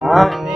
啊。